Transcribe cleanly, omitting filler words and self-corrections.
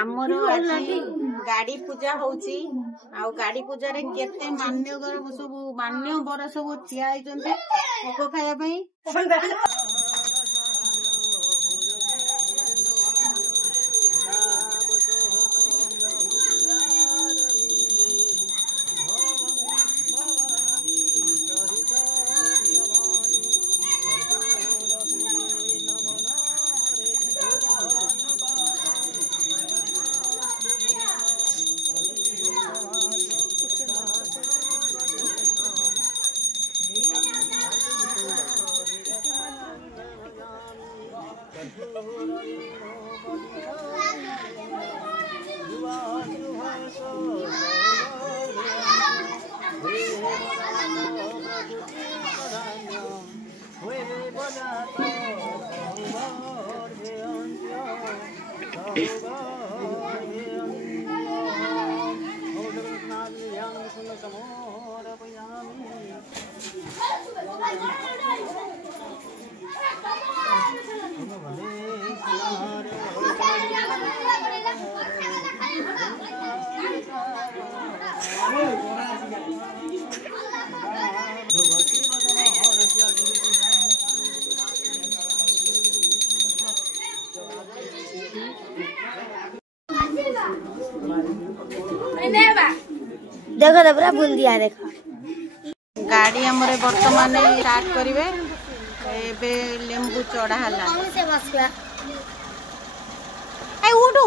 आमर आज गाड़ी पूजा होची आ गाड़ी पूजा रे केते मान्यवर सब मान्यवर सब ठिया होइचंते भोग खाया पई। देखो तो पूरा बुंदिया देखो गाड़ी हमरे वर्तमान स्टार्ट करिवे एबे लेंबू चढ़ा हला कौन से बसवा ए उठू